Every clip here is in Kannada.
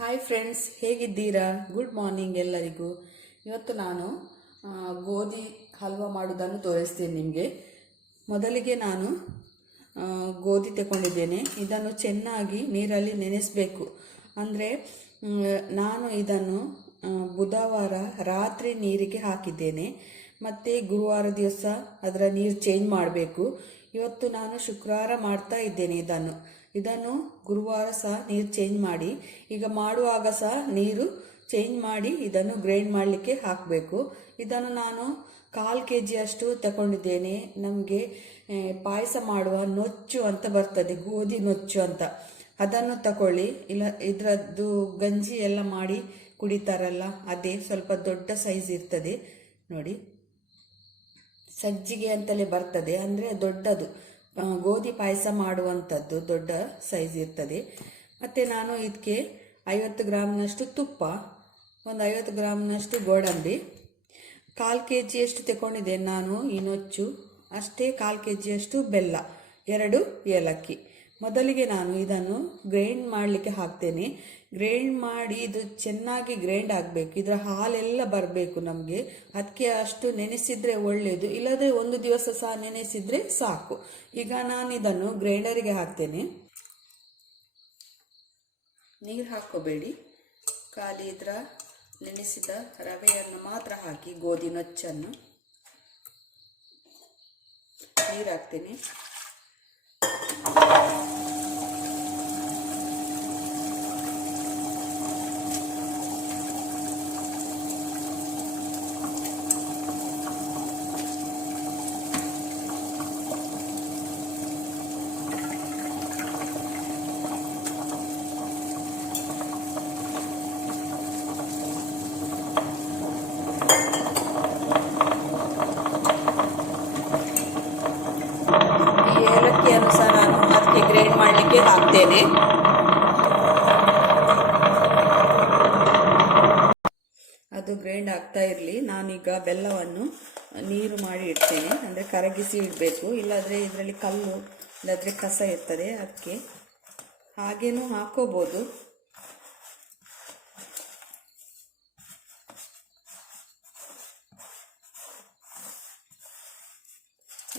ಹಾಯ್ ಫ್ರೆಂಡ್ಸ್, ಹೇಗಿದ್ದೀರಾ? ಗುಡ್ ಮಾರ್ನಿಂಗ್ ಎಲ್ಲರಿಗೂ. ಇವತ್ತು ನಾನು ಗೋಧಿ ಹಲ್ವಾ ಮಾಡೋದನ್ನು ತೋರಿಸ್ತೀನಿ ನಿಮಗೆ. ಮೊದಲಿಗೆ ನಾನು ಗೋಧಿ ತಗೊಂಡಿದ್ದೇನೆ. ಇದನ್ನು ಚೆನ್ನಾಗಿ ನೀರಲ್ಲಿ ನೆನೆಸಬೇಕು. ಅಂದರೆ ನಾನು ಇದನ್ನು ಬುಧವಾರ ರಾತ್ರಿ ನೀರಿಗೆ ಹಾಕಿದ್ದೇನೆ. ಮತ್ತು ಗುರುವಾರ ದಿವಸ ಅದರ ನೀರು ಚೇಂಜ್ ಮಾಡಬೇಕು. ಇವತ್ತು ನಾನು ಶುಕ್ರವಾರ ಮಾಡ್ತಾ ಇದ್ದೇನೆ. ಇದನ್ನು ಗುರುವಾರ ಸಹ ನೀರು ಚೇಂಜ್ ಮಾಡಿ, ಈಗ ಮಾಡುವಾಗ ಸಹ ನೀರು ಚೇಂಜ್ ಮಾಡಿ ಇದನ್ನು ಗ್ರೈಂಡ್ ಮಾಡಲಿಕ್ಕೆ ಹಾಕಬೇಕು. ಇದನ್ನು ನಾನು 1/4 kg ಅಷ್ಟು ತಗೊಂಡಿದ್ದೇನೆ. ನಮಗೆ ಪಾಯಸ ಮಾಡುವ ನೊಚ್ಚು ಅಂತ ಬರ್ತದೆ, ಗೋಧಿ ನೊಚ್ಚು ಅಂತ, ಅದನ್ನು ತಗೊಳ್ಳಿ. ಇಲ್ಲ ಇದರದ್ದು ಗಂಜಿ ಎಲ್ಲ ಮಾಡಿ ಕುಡಿತಾರಲ್ಲ, ಅದೇ ಸ್ವಲ್ಪ ದೊಡ್ಡ ಸೈಜ್ ಇರ್ತದೆ ನೋಡಿ. ಸಜ್ಜಿಗೆ ಅಂತಲೇ ಬರ್ತದೆ, ಅಂದರೆ ದೊಡ್ಡದು ಗೋಧಿ ಪಾಯಸ ಮಾಡುವಂಥದ್ದು ದೊಡ್ಡ ಸೈಜ್ ಇರ್ತದೆ. ಮತ್ತು ನಾನು ಇದಕ್ಕೆ 50 ಗ್ರಾಮ್ನಷ್ಟು ತುಪ್ಪ, ಒಂದು 50 ಗ್ರಾಮ್ನಷ್ಟು ಗೋಡಂಬಿ, 1/4 kg ಅಷ್ಟು ತಗೊಂಡಿದ್ದೇನೆ ನಾನು ಈ ನೊಚ್ಚು, ಅಷ್ಟೇ 1/4 kg ಅಷ್ಟು ಬೆಲ್ಲ, 2 ಏಲಕ್ಕಿ. ಮೊದಲಿಗೆ ನಾನು ಇದನ್ನು ಗ್ರೈಂಡ್ ಮಾಡಲಿಕ್ಕೆ ಹಾಕ್ತೇನೆ. ಗ್ರೈಂಡ್ ಮಾಡಿ ಇದು ಚೆನ್ನಾಗಿ ಗ್ರೈಂಡ್ ಆಗಬೇಕು. ಇದರ ಹಾಲೆಲ್ಲ ಬರಬೇಕು ನಮಗೆ, ಅದಕ್ಕೆ ಅಷ್ಟು ನೆನೆಸಿದರೆ ಒಳ್ಳೆಯದು. ಇಲ್ಲದ್ರೆ ಒಂದು ದಿವಸ ಸಹ ನೆನೆಸಿದರೆ ಸಾಕು. ಈಗ ನಾನು ಇದನ್ನು ಗ್ರೈಂಡರಿಗೆ ಹಾಕ್ತೇನೆ. ನೀರು ಹಾಕೋಬೇಡಿ, ಖಾಲಿ ಇದರ ನೆನೆಸಿದ ರವೆಯನ್ನು ಮಾತ್ರ ಹಾಕಿ, ಗೋಧಿ ನೊಚ್ಚನ್ನು ನೀರು ಹಾಕ್ತೇನೆ. ಏಲಕ್ಕಿಯನ್ನು ಸಹ ನಾನು ಅದಕ್ಕೆ ಗ್ರೈಂಡ್ ಮಾಡಲಿಕ್ಕೆ ಹಾಕ್ತೇನೆ. ಅದು ಗ್ರೈಂಡ್ ಆಗ್ತಾ ಇರಲಿ. ನಾನೀಗ ಬೆಲ್ಲವನ್ನು ನೀರು ಮಾಡಿ ಇಡ್ತೇನೆ, ಅಂದರೆ ಕರಗಿಸಿ ಇಡಬೇಕು. ಇಲ್ಲಾದರೆ ಇದರಲ್ಲಿ ಕಲ್ಲು ಇಲ್ಲಾದರೆ ಕಸ ಇರ್ತದೆ, ಅದಕ್ಕೆ ಹಾಗೇನೂ ಹಾಕೋಬೋದು.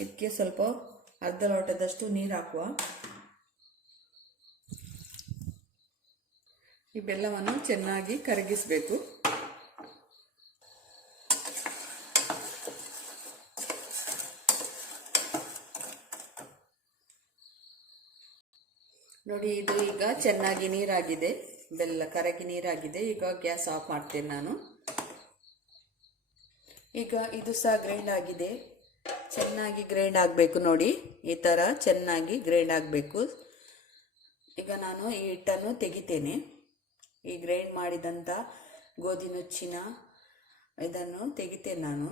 ಇದಕ್ಕೆ ಸ್ವಲ್ಪ ಅರ್ಧ ಲೋಟದಷ್ಟು ನೀರು ಹಾಕುವ. ಈ ಬೆಲ್ಲವನ್ನು ಚೆನ್ನಾಗಿ ಕರಗಿಸಬೇಕು. ನೋಡಿ, ಇದು ಈಗ ಚೆನ್ನಾಗಿ ನೀರಾಗಿದೆ, ಬೆಲ್ಲ ಕರಗಿ ನೀರಾಗಿದೆ. ಈಗ ಗ್ಯಾಸ್ ಆಫ್ ಮಾಡ್ತೇನೆ ನಾನು. ಈಗ ಇದು ಸಹ ಗ್ರೈಂಡ್ ಆಗಿದೆ, ಚೆನ್ನಾಗಿ ಗ್ರೈಂಡ್ ಆಗಬೇಕು. ನೋಡಿ, ಈ ಥರ ಚೆನ್ನಾಗಿ ಗ್ರೈಂಡ್ ಆಗಬೇಕು. ಈಗ ನಾನು ಈ ಹಿಟ್ಟನ್ನು ತೆಗಿತೇನೆ. ಈ ಗ್ರೈಂಡ್ ಮಾಡಿದಂಥ ಗೋಧಿ ನುಚ್ಚಿನ ಇದನ್ನು ತೆಗಿತೇನೆ ನಾನು.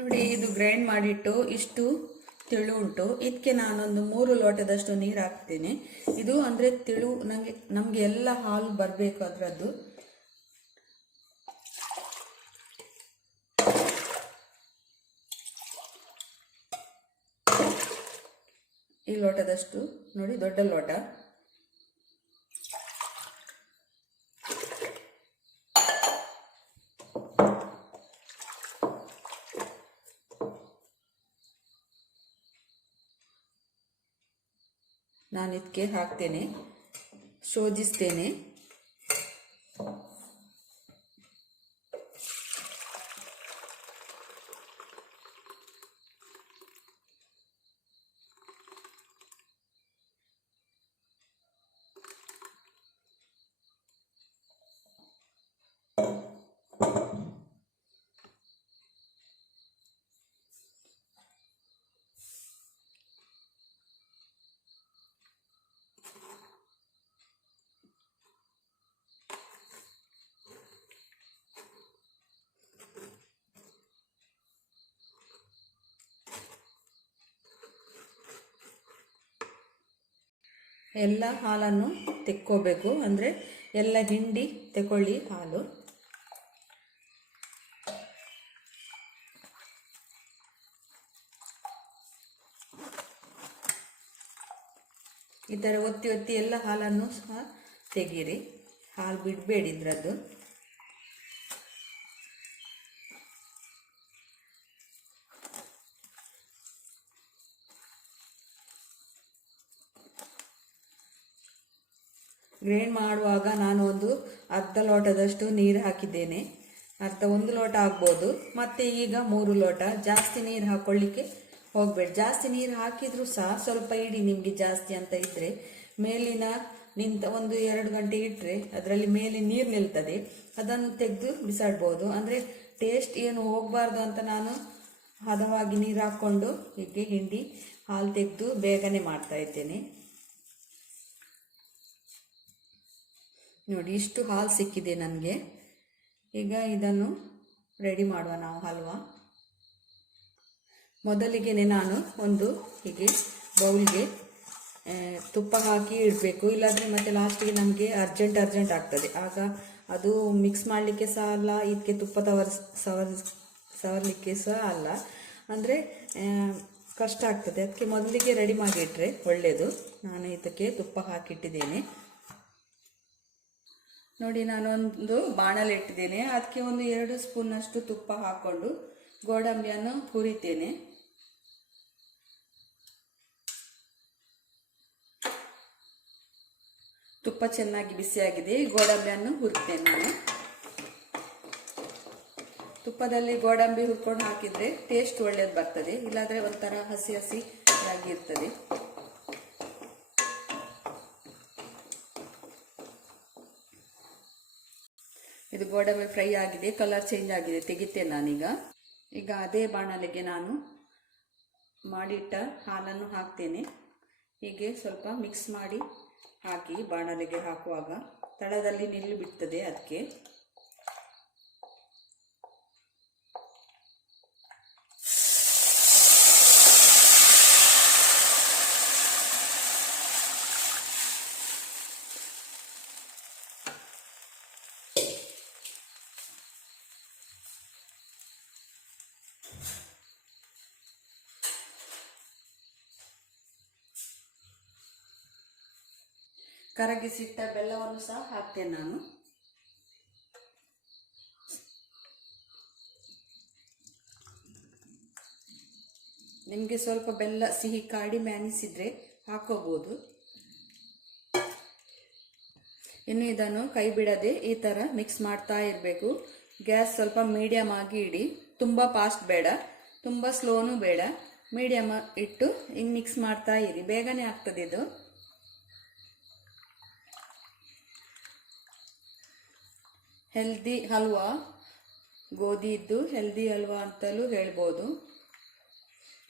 ನೋಡಿ, ಇದು ಗ್ರೈಂಡ್ ಮಾಡಿಟ್ಟು ಇಷ್ಟು ತಿಳು ಉಂಟು. ಇದಕ್ಕೆ ನಾನೊಂದು 3 ಲೋಟದಷ್ಟು ನೀರು ಹಾಕ್ತೇನೆ. ಇದು ಅಂದರೆ ತಿಳು ನಮಗೆ ಎಲ್ಲ ಹಾಲು ಬರಬೇಕು ಅದರದ್ದು. ಈ ಲೋಟದಷ್ಟು ನೋಡಿ, ದೊಡ್ಡ ಲೋಟ. ನಾನು ಇದಕ್ಕೆ ಹಾಕ್ತೇನೆ, ಶೋಧಿಸ್ತೇನೆ. ಎಲ್ಲ ಹಾಲನ್ನು ತೆಕ್ಕೋಬೇಕು, ಅಂದರೆ ಎಲ್ಲ ಹಿಂಡಿ ತಗೊಳ್ಳಿ ಹಾಲು. ಈ ಥರ ಒತ್ತಿ ಒತ್ತಿ ಎಲ್ಲ ಹಾಲನ್ನು ಸಹ ತೆಗೀರಿ. ಹಾಲು ಬಿಡಬೇಡಿ ಇದ್ರದ್ದು. ಗ್ರೈಂಡ್ ಮಾಡುವಾಗ ನಾನು ಒಂದು ಅರ್ಧ ಲೋಟದಷ್ಟು ನೀರು ಹಾಕಿದ್ದೇನೆ. ಒಂದು ಲೋಟ ಆಗ್ಬೋದು. ಮತ್ತು ಈಗ 3 ಲೋಟ. ಜಾಸ್ತಿ ನೀರು ಹಾಕ್ಕೊಳ್ಳಿಕ್ಕೆ ಹೋಗ್ಬೇಡಿ. ಜಾಸ್ತಿ ನೀರು ಹಾಕಿದರೂ ಸಹ ಸ್ವಲ್ಪ ಇಡಿ. ನಿಮಗೆ ಜಾಸ್ತಿ ಅಂತ ಇದ್ದರೆ ಮೇಲಿನ ಒಂದು 2 ಗಂಟೆ ಇಟ್ಟರೆ ಅದರಲ್ಲಿ ಮೇಲೆ ನೀರು ನಿಲ್ತದೆ, ಅದನ್ನು ತೆಗೆದು ಬಿಸಾಡ್ಬೋದು. ಅಂದರೆ ಟೇಸ್ಟ್ ಏನು ಹೋಗಬಾರ್ದು ಅಂತ ನಾನು ಹದವಾಗಿ ನೀರು ಹಾಕ್ಕೊಂಡು ಹೀಗೆ ಹಿಂಡಿ ಹಾಲು ತೆಗೆದು ಬೇಗನೆ ಮಾಡ್ತಾ ಇದ್ದೇನೆ. ನೋಡಿ, ಇಷ್ಟು ಹಾಲು ಸಿಕ್ಕಿದೆ ನನಗೆ. ಈಗ ಇದನ್ನು ರೆಡಿ ಮಾಡುವ ನಾವು ಹಲ್ವಾ. ಮೊದಲಿಗೆ ನಾನು ಒಂದು ಹೀಗೆ ಬೌಲ್ಗೆ ತುಪ್ಪ ಹಾಕಿ ಇಡಬೇಕು, ಇಲ್ಲಾಂದರೆ ಮತ್ತೆ ಲಾಸ್ಟಿಗೆ ನಮಗೆ ಅರ್ಜೆಂಟ್ ಆಗ್ತದೆ. ಆಗ ಅದು ಮಿಕ್ಸ್ ಮಾಡಲಿಕ್ಕೆ ಸಹ ಅಲ್ಲ, ಇದಕ್ಕೆ ತುಪ್ಪ ಸವರಲಿಕ್ಕೆ ಸಹ ಅಲ್ಲ, ಅಂದರೆ ಕಷ್ಟ ಆಗ್ತದೆ. ಅದಕ್ಕೆ ಮೊದಲಿಗೆ ರೆಡಿ ಮಾಡಿಟ್ರೆ ಒಳ್ಳೆಯದು. ನಾನು ಇದಕ್ಕೆ ತುಪ್ಪ ಹಾಕಿಟ್ಟಿದ್ದೇನೆ. ನೋಡಿ, ನಾನೊಂದು ಬಾಣಲೆ ಇಟ್ಟಿದ್ದೇನೆ. ಅದಕ್ಕೆ ಒಂದು 2 ಸ್ಪೂನಷ್ಟು ತುಪ್ಪ ಹಾಕ್ಕೊಂಡು ಗೋಡಂಬಿಯನ್ನು ಹುರಿತೇನೆ. ತುಪ್ಪ ಚೆನ್ನಾಗಿ ಬಿಸಿಯಾಗಿದೆ. ಗೋಡಂಬಿಯನ್ನು ಹುರಿತೇನೆ ನಾನು. ತುಪ್ಪದಲ್ಲಿ ಗೋಡಂಬಿ ಹುರ್ಕೊಂಡು ಹಾಕಿದರೆ ಟೇಸ್ಟ್ ಒಳ್ಳೇದು ಬರ್ತದೆ, ಇಲ್ಲಾಂದರೆ ಒಂಥರ ಹಸಿ ಆಗಿರ್ತದೆ. ಇದು ಗೋಡಂಬಿ ಫ್ರೈ ಆಗಿದೆ, ಕಲರ್ ಚೇಂಜ್ ಆಗಿದೆ, ತೆಗಿತೇನೆ ನಾನೀಗ. ಈಗ ಅದೇ ಬಾಣಲೆಗೆ ನಾನು ಮಾಡಿಟ್ಟ ಹಾಲನ್ನು ಹಾಕ್ತೇನೆ. ಹೀಗೆ ಸ್ವಲ್ಪ ಮಿಕ್ಸ್ ಮಾಡಿ ಹಾಕಿ. ಬಾಣಲೆಗೆ ಹಾಕುವಾಗ ತಳದಲ್ಲಿ ನಿಲ್ಲಿ ಬಿಡ್ತದೆ, ಅದಕ್ಕೆ. ಕರಗಿಸಿಟ್ಟ ಬೆಲ್ಲವನ್ನು ಸಹ ಹಾಕ್ತೇನೆ ನಾನು. ನಿಮಗೆ ಸ್ವಲ್ಪ ಬೆಲ್ಲ ಸಿಹಿ ಕಡಿಮೆ ಅನಿಸಿದರೆ ಹಾಕೋಬಹುದು. ಇನ್ನು ಇದನ್ನು ಕೈ ಬಿಡದೆ ಈ ಥರ ಮಿಕ್ಸ್ ಮಾಡ್ತಾ ಇರಬೇಕು. ಗ್ಯಾಸ್ ಸ್ವಲ್ಪ ಮೀಡಿಯಮ್ ಆಗಿ ಇಡಿ, ತುಂಬ ಫಾಸ್ಟ್ ಬೇಡ, ತುಂಬ ಸ್ಲೋನು ಬೇಡ, ಮೀಡಿಯಮ್ ಇಟ್ಟು ಹಿಂಗೆ ಮಿಕ್ಸ್ ಮಾಡ್ತಾ ಇರಿ. ಬೇಗನೆ ಆಗ್ತದೆ ಇದು. ಹೆಲ್ದಿ ಹಲ್ವಾ, ಗೋಧಿ ಇದ್ದು ಹೆಲ್ದಿ ಹಲ್ವಾ ಅಂತಲೂ ಹೇಳ್ಬೋದು.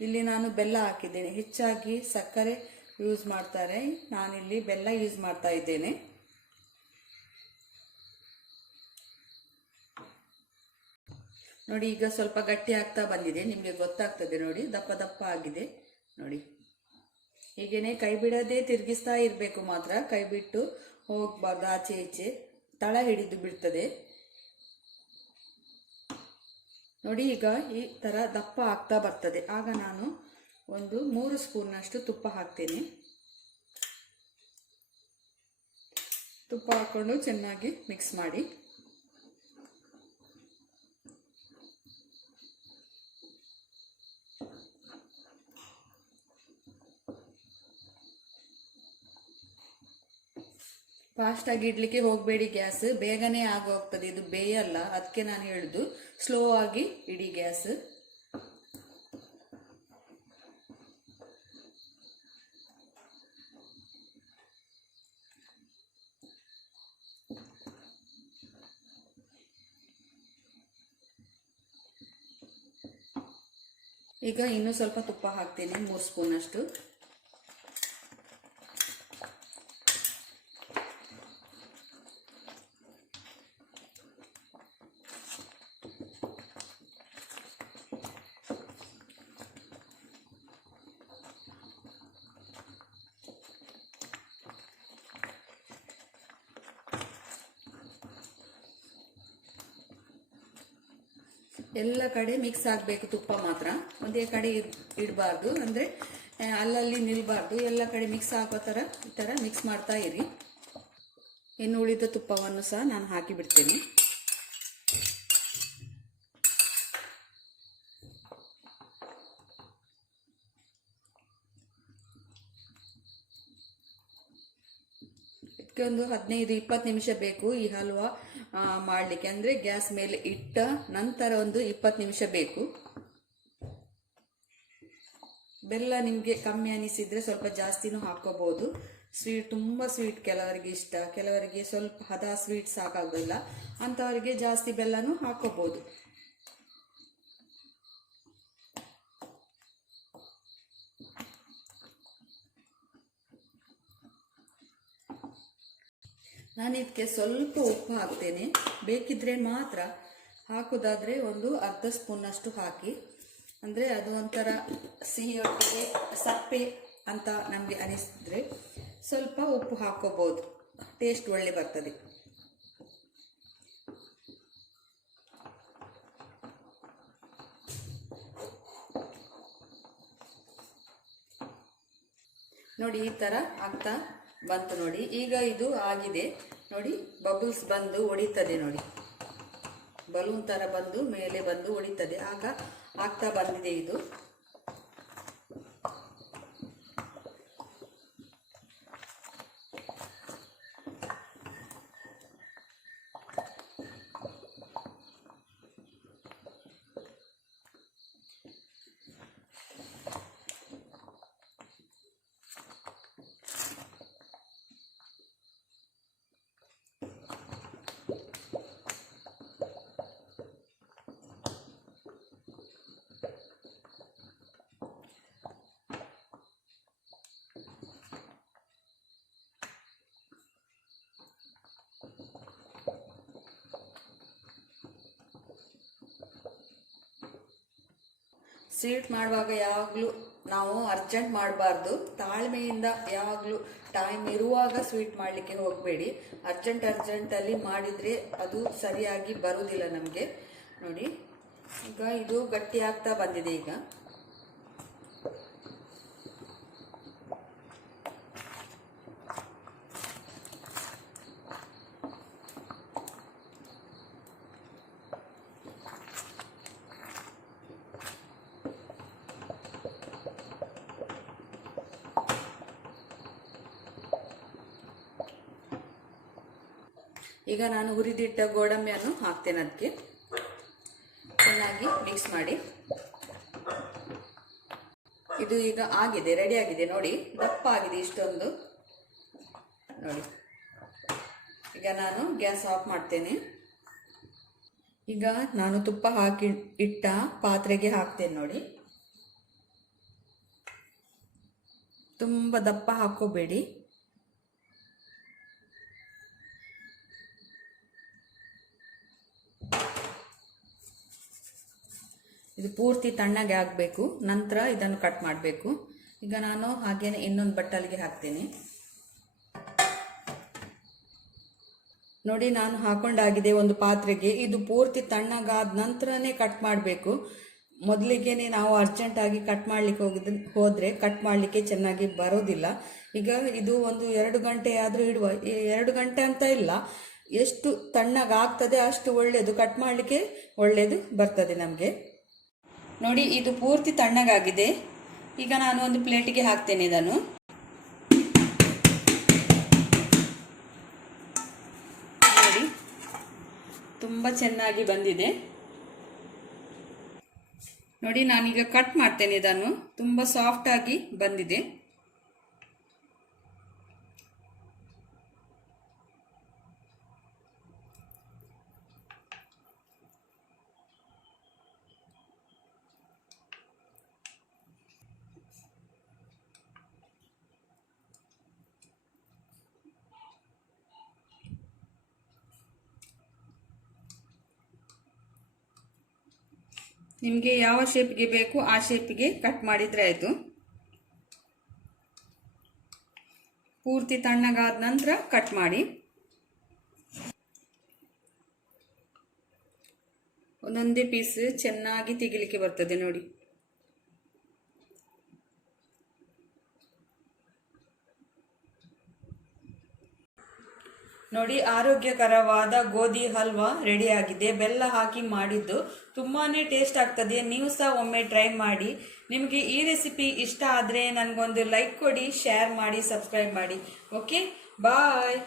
ಇಲ್ಲಿ ನಾನು ಬೆಲ್ಲ ಹಾಕಿದ್ದೇನೆ. ಹೆಚ್ಚಾಗಿ ಸಕ್ಕರೆ ಯೂಸ್ ಮಾಡ್ತಾರೆ, ನಾನಿಲ್ಲಿ ಬೆಲ್ಲ ಯೂಸ್ ಮಾಡ್ತಾ ಇದ್ದೇನೆ. ನೋಡಿ, ಈಗ ಸ್ವಲ್ಪ ಗಟ್ಟಿ ಆಗ್ತಾ ಬಂದಿದೆ, ನಿಮಗೆ ಗೊತ್ತಾಗ್ತದೆ. ನೋಡಿ, ದಪ್ಪ ದಪ್ಪ ಆಗಿದೆ. ನೋಡಿ, ಹೀಗೇನೆ ಕೈ ಬಿಡದೆ ತಿರುಗಿಸ್ತಾ ಇರಬೇಕು ಮಾತ್ರ. ಕೈ ಬಿಟ್ಟು ಹೋಗ್ಬಾರ್ದು ಆಚೆ ಈಚೆ, ತಳ ಹಿಡಿದು ಬಿಡ್ತದೆ. ನೋಡಿ, ಈಗ ಈ ಥರ ದಪ್ಪ ಆಗ್ತಾ ಬರ್ತದೆ. ಆಗ ನಾನು ಒಂದು 3 ಸ್ಪೂನ್ನಷ್ಟು ತುಪ್ಪ ಹಾಕ್ತೇನೆ. ತುಪ್ಪ ಹಾಕ್ಕೊಂಡು ಚೆನ್ನಾಗಿ ಮಿಕ್ಸ್ ಮಾಡಿ. ಫಾಸ್ಟಾಗಿ ಇಡ್ಲಿಕ್ಕೆ ಹೋಗಬೇಡಿ, ಗ್ಯಾಸ್ ಬೇಗನೆ ಆಗೋಗ್ತದೆ, ಇದು ಬೇಯಲ್ಲ. ಅದಕ್ಕೆ ನಾನು ಹೇಳುದು ಸ್ಲೋ ಆಗಿ ಇಡಿ ಗ್ಯಾಸ್. ಈಗ ಇನ್ನೂ ಸ್ವಲ್ಪ ತುಪ್ಪ ಹಾಕ್ತೇನೆ, 3 ಸ್ಪೂನಷ್ಟು. ಎಲ್ಲ ಕಡೆ ಮಿಕ್ಸ್ ಆಗಬೇಕು ತುಪ್ಪ ಮಾತ್ರ. ಒಂದೇ ಕಡೆ ಇಡಬಾರ್ದು, ಅಂದರೆ ಅಲ್ಲಲ್ಲಿ ನಿಲ್ಬಾರ್ದು. ಎಲ್ಲ ಕಡೆ ಮಿಕ್ಸ್ ಆಗೋ ಥರ ಈ ಥರ ಮಿಕ್ಸ್ ಮಾಡ್ತಾ ಇರಿ. ಇನ್ನು ಉಳಿದ ತುಪ್ಪವನ್ನು ಸಹ ನಾನು ಹಾಕಿ ಬಿಡ್ತೇನೆ. ಇದಕ್ಕೆ ಒಂದು 15-20 ನಿಮಿಷ ಬೇಕು ಈ ಹಲ್ವಾ ಮಾಡಲಿಕ್ಕೆ. ಅಂದರೆ ಗ್ಯಾಸ್ ಮೇಲೆ ಇಟ್ಟ ನಂತರ ಒಂದು 20 ನಿಮಿಷ ಬೇಕು. ಬೆಲ್ಲ ನಿಮಗೆ ಕಮ್ಮಿ ಅನಿಸಿದರೆ ಸ್ವಲ್ಪ ಜಾಸ್ತಿನೂ ಹಾಕ್ಕೋಬೋದು. ಸ್ವೀಟ್ ತುಂಬ ಸ್ವೀಟ್ ಕೆಲವರಿಗೆ ಇಷ್ಟ, ಕೆಲವರಿಗೆ ಸ್ವಲ್ಪ ಹದ ಸ್ವೀಟ್ ಸಾಕಾಗೋದಿಲ್ಲ, ಅಂಥವರಿಗೆ ಜಾಸ್ತಿ ಬೆಲ್ಲನೂ ಹಾಕ್ಕೋಬೋದು. ನಾನು ಇದಕ್ಕೆ ಸ್ವಲ್ಪ ಉಪ್ಪು ಹಾಕ್ತೇನೆ. ಬೇಕಿದ್ರೆ ಮಾತ್ರ, ಹಾಕೋದಾದರೆ ಒಂದು ಅರ್ಧ ಸ್ಪೂನಷ್ಟು ಹಾಕಿ. ಅಂದರೆ ಅದು ಒಂಥರ ಸಿಹಿಯೊಟ್ಟಿಗೆ ಸಪ್ಪೆ ಅಂತ ನಮಗೆ ಅನಿಸಿದ್ರೆ ಸ್ವಲ್ಪ ಉಪ್ಪು ಹಾಕ್ಕೋಬೋದು, ಟೇಸ್ಟ್ ಒಳ್ಳೆ ಬರ್ತದೆ. ನೋಡಿ ಈ ಥರ ಆಗ್ತಾ ಬಂತು ನೋಡಿ. ಈಗ ಇದು ಆಗಿದೆ ನೋಡಿ, ಬಬಲ್ಸ್ ಬಂದು ಹೊಡಿತದೆ ನೋಡಿ, ಬಲೂನ್ ಥರ ಬಂದು ಮೇಲೆ ಬಂದು ಹೊಡಿತದೆ. ಆಗ ಆಗ್ತಾ ಬಂದಿದೆ ಇದು. ಸ್ವೀಟ್ ಮಾಡುವಾಗ ಯಾವಾಗಲೂ ನಾವು ಅರ್ಜೆಂಟ್ ಮಾಡಬಾರ್ದು, ತಾಳ್ಮೆಯಿಂದ ಯಾವಾಗಲೂ ಟೈಮ್ ಇರುವಾಗ ಸ್ವೀಟ್ ಮಾಡಲಿಕ್ಕೆ ಹೋಗಬೇಡಿ. ಅರ್ಜೆಂಟಲ್ಲಿ ಮಾಡಿದರೆ ಅದು ಸರಿಯಾಗಿ ಬರುವುದಿಲ್ಲ ನಮಗೆ. ನೋಡಿ ಈಗ ಇದು ಗಟ್ಟಿ ಆಗ್ತಾ ಬಂದಿದೆ. ಈಗ ಈಗ ನಾನು ಹುರಿದಿಟ್ಟ ಗೋಡಂಬಿಯನ್ನು ಹಾಕ್ತೇನೆ. ಅದಕ್ಕೆ ಚೆನ್ನಾಗಿ ಮಿಕ್ಸ್ ಮಾಡಿ. ಇದು ಈಗ ಆಗಿದೆ, ರೆಡಿ ಆಗಿದೆ ನೋಡಿ, ದಪ್ಪ ಆಗಿದೆ ಇಷ್ಟೊಂದು ನೋಡಿ. ಈಗ ನಾನು ಗ್ಯಾಸ್ ಆಫ್ ಮಾಡ್ತೇನೆ. ಈಗ ನಾನು ತುಪ್ಪ ಹಾಕಿ ಇಟ್ಟ ಪಾತ್ರೆಗೆ ಹಾಕ್ತೇನೆ ನೋಡಿ. ತುಂಬ ದಪ್ಪ ಹಾಕೋಬೇಡಿ. ಇದು ಪೂರ್ತಿ ತಣ್ಣಗೆ ಆಗಬೇಕು, ನಂತರ ಇದನ್ನು ಕಟ್ ಮಾಡಬೇಕು. ಈಗ ನಾನು ಹಾಗೇನೆ ಇನ್ನೊಂದು ಬಟ್ಟಲಿಗೆ ಹಾಕ್ತೇನೆ ನೋಡಿ. ನಾನು ಹಾಕೊಂಡಾಗಿದೆ ಒಂದು ಪಾತ್ರೆಗೆ. ಇದು ಪೂರ್ತಿ ತಣ್ಣಗಾದ ನಂತರನೇ ಕಟ್ ಮಾಡಬೇಕು. ಮೊದಲಿಗೆನೆ ನಾವು ಅರ್ಜೆಂಟಾಗಿ ಕಟ್ ಮಾಡಲಿಕ್ಕೆ ಹೋದರೆ ಕಟ್ ಮಾಡಲಿಕ್ಕೆ ಚೆನ್ನಾಗಿ ಬರೋದಿಲ್ಲ. ಈಗ ಇದು ಒಂದು 2 ಗಂಟೆ ಆದರೂ ಇಡುವ. 2 ಗಂಟೆ ಅಂತ ಇಲ್ಲ, ಎಷ್ಟು ತಣ್ಣಗಾಗ್ತದೆ ಅಷ್ಟು ಒಳ್ಳೆಯದು, ಕಟ್ ಮಾಡಲಿಕ್ಕೆ ಒಳ್ಳೆಯದು ಬರ್ತದೆ ನಮಗೆ. ನೋಡಿ ಇದು ಪೂರ್ತಿ ತಣ್ಣಗಾಗಿದೆ. ಈಗ ನಾನು ಒಂದು ಪ್ಲೇಟಿಗೆ ಹಾಕ್ತೇನೆ ಇದನ್ನು. ನೋಡಿ ತುಂಬ ಚೆನ್ನಾಗಿ ಬಂದಿದೆ ನೋಡಿ. ನಾನೀಗ ಕಟ್ ಮಾಡ್ತೇನೆ ಇದನ್ನು. ತುಂಬ ಸಾಫ್ಟ್ ಆಗಿ ಬಂದಿದೆ. ನಿಮಗೆ ಯಾವ ಶೇಪ್ಗೆ ಬೇಕು ಆ ಶೇಪಿಗೆ ಕಟ್ ಮಾಡಿದರೆ ಆಯಿತು. ಪೂರ್ತಿ ತಣ್ಣಗಾದ ನಂತರ ಕಟ್ ಮಾಡಿ. ಒಂದೊಂದೇ ಪೀಸ್ ಚೆನ್ನಾಗಿ ತೆಗಿಲಿಕ್ಕೆ ಬರ್ತದೆ ನೋಡಿ. ನೋಡಿ, ಆರೋಗ್ಯಕರವಾದ ಗೋಧಿ ಹಲ್ವಾ ರೆಡಿಯಾಗಿದೆ. ಬೆಲ್ಲ ಹಾಕಿ ಮಾಡಿದ್ದು ತುಂಬಾ ಟೇಸ್ಟ್ ಆಗ್ತದೆ. ನೀವು ಸಹ ಒಮ್ಮೆ ಟ್ರೈ ಮಾಡಿ. ನಿಮಗೆ ಈ ರೆಸಿಪಿ ಇಷ್ಟ ಆದರೆ ನನಗೊಂದು ಲೈಕ್ ಕೊಡಿ, ಶೇರ್ ಮಾಡಿ, ಸಬ್ಸ್ಕ್ರೈಬ್ ಮಾಡಿ. ಓಕೆ, ಬಾಯ್.